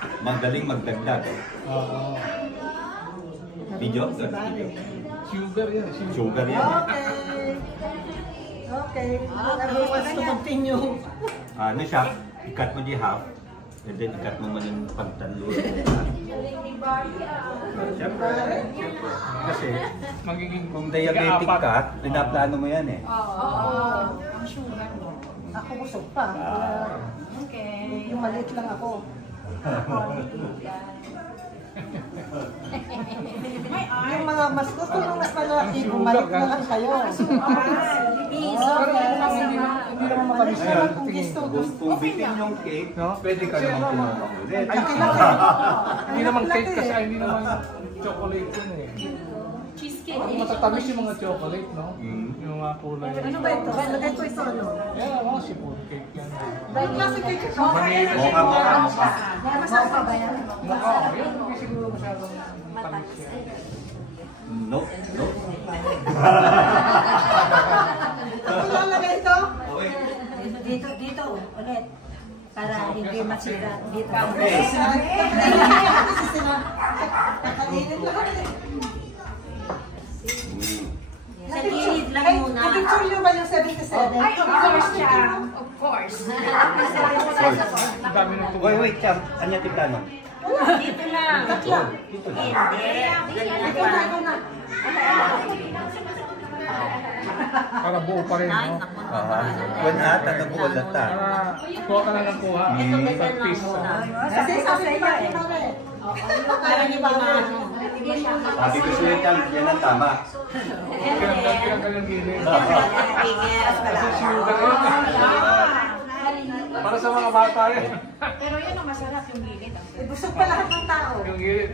Magaling magdagdag. Oo. Video? Sugar yan. Sugar yan. Okay. Who wants to continue? Ano siya? Ikat mo di half. And then ikat mo man yung pagtalo. Siyempre. Kasi Magiging kung diabetic ka, pinaplano mo yan eh. Oo. Ang sugar mo. Ako busog pa. Okay. Yung maliit lang ako. Yung mga mas gusto nung nakalaki, bumalik na lang kayo. Hindi naman matamis yan. Kung gusto, Kung bitin yung cake, No? pwede ka naman kumama ulit. Hindi naman cake kasi hindi naman chocolate yun eh. Cheesecake. Matatamis yung mga chocolate, no? Mm. Yung mga kulay. Ano ba ito? Lagay ko ito ano? Yeah, mga sipon cake yan. Dahil klase kayo ito. Vanilla Mukha. Masarap pa ba yan? Mukha. Yun, hindi siguro masyadong tamis yan. No, no. Ako lalagay ito? Dito ulit. Para hindi masira. Dito. Kakalinin lang. Sa gilid lang muna. Nag-picture nyo ba yung 77? Ay, of course, Chang. Of course. Ang dami ng tubig. Wait, Cham. Anya tiplano? Dito lang. Dito na. Ikaw na. Para buo pa rin, no? When ata, nabuwal na ta. Para kuha ka na ng kuha. Sa piece. Kasi sabi ko ba ito na eh. Para hindi maano. Sabi ko sa'yo, Cham, yan ang tama. Pinagdagan yung gilid. Kasi sugar yun. Para sa mga bata yan. Pero yun ang masarap yung gilid. Busog pa lahat ng tao. Yung gilid.